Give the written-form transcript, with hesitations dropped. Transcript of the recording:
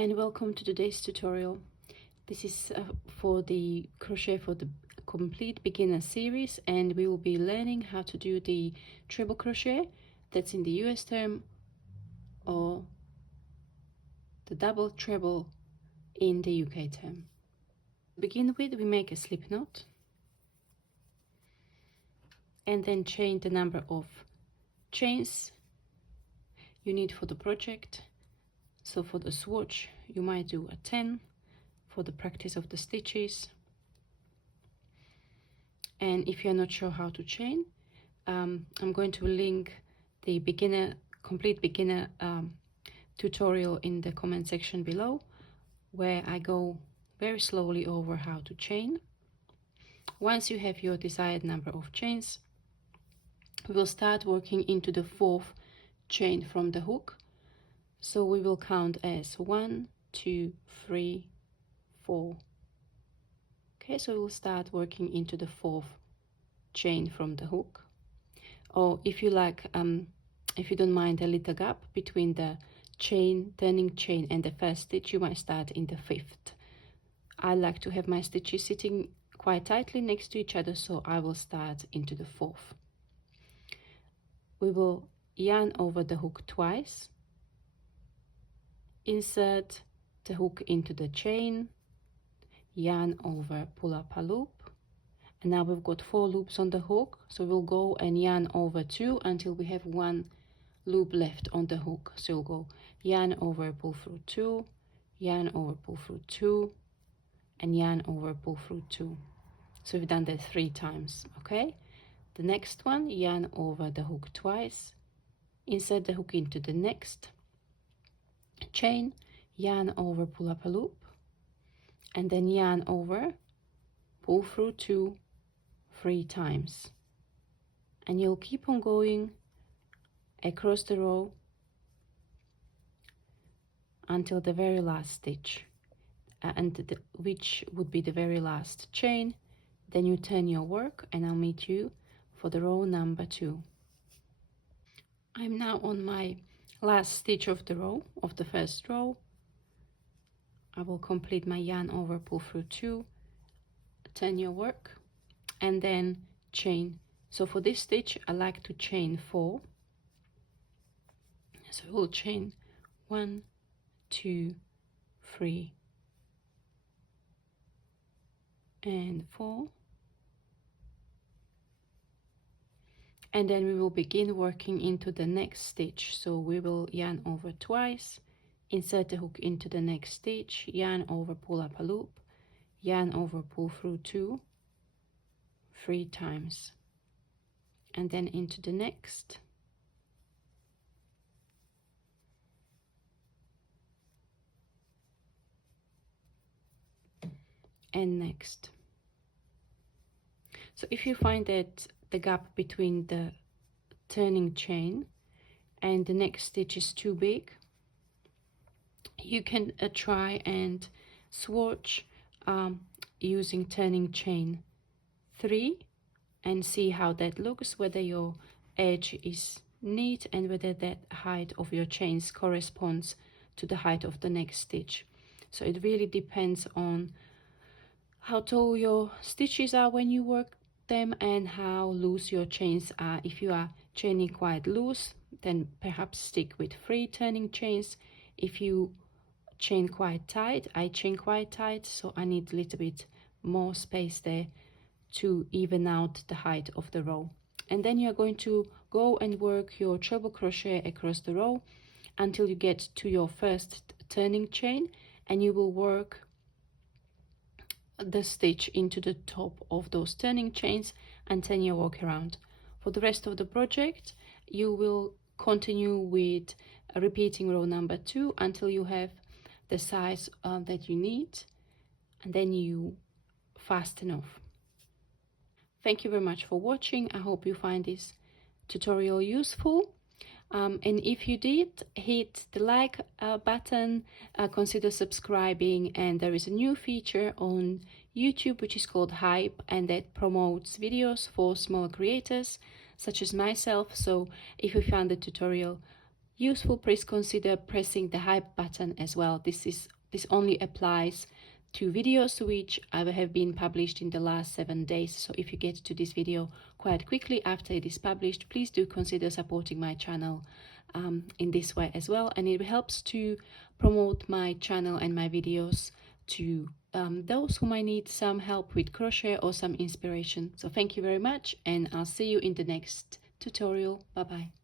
and welcome to today's tutorial. This is for the crochet for the complete beginner series, and we will be learning how to do the treble crochet that's in the US term, or the double treble in the UK term. To begin with, we make a slip knot and then chain the number of chains you need for the project. So for the swatch you might do a 10 for the practice of the stitches. And if you're not sure how to chain, I'm going to link the complete beginner tutorial in the comment section below, where I go very slowly over how to chain. Once you have your desired number of chains, we'll start working into the 4th chain from the hook. So we will count as 1, 2, 3, 4. Okay, so we'll start working into the 4th chain from the hook. Or if you like, if you don't mind a little gap between the turning chain and the first stitch, you might start in the 5th. I like to have my stitches sitting quite tightly next to each other, so I will start into the 4th. We will yarn over the hook twice, insert the hook into the chain, yarn over, pull up a loop, and now we've got 4 loops on the hook, so we'll go and yarn over 2 until we have 1 loop left on the hook. So we'll go yarn over, pull through 2, yarn over, pull through 2, and yarn over, pull through 2. So we've done that 3 times. Okay, the next one, yarn over the hook twice, insert the hook into the next chain, yarn over, pull up a loop, and then yarn over, pull through 2 3 times, and you'll keep on going across the row until the very last stitch, which would be the very last chain. Then you turn your work, and I'll meet you for the row number 2. I'm now on my last stitch of the row, of the first row. I will complete my yarn over, pull through 2, turn your work, and then chain. So for this stitch I like to chain 4. So we'll chain 1, 2, 3, and 4. And then we will begin working into the next stitch. So we will yarn over twice, insert the hook into the next stitch, yarn over, pull up a loop, yarn over, pull through 2 3 times, and then into the next, and next. So if you find that the gap between the turning chain and the next stitch is too big, you can try and swatch using turning chain 3 and see how that looks, whether your edge is neat and whether that height of your chains corresponds to the height of the next stitch. So it really depends on how tall your stitches are when you work them and how loose your chains are. If you are chaining quite loose, then perhaps stick with 3 turning chains. If you chain quite tight, I chain quite tight, so I need a little bit more space there to even out the height of the row. And then you're going to go and work your treble crochet across the row until you get to your first turning chain, and you will work the stitch into the top of those turning chains and turn your work around. For the rest of the project, you will continue with repeating row number 2 until you have the size that you need, and then you fasten off. Thank you very much for watching. I hope you find this tutorial useful. And if you did, hit the like button, consider subscribing, and there is a new feature on YouTube which is called Hype, and that promotes videos for small creators such as myself. So if you found the tutorial useful, please consider pressing the hype button as well. This only applies to videos which have been published in the last 7 days. So if you get to this video quite quickly after it is published, please do consider supporting my channel in this way as well, and it helps to promote my channel and my videos to those who might need some help with crochet or some inspiration. So thank you very much, and I'll see you in the next tutorial. Bye bye.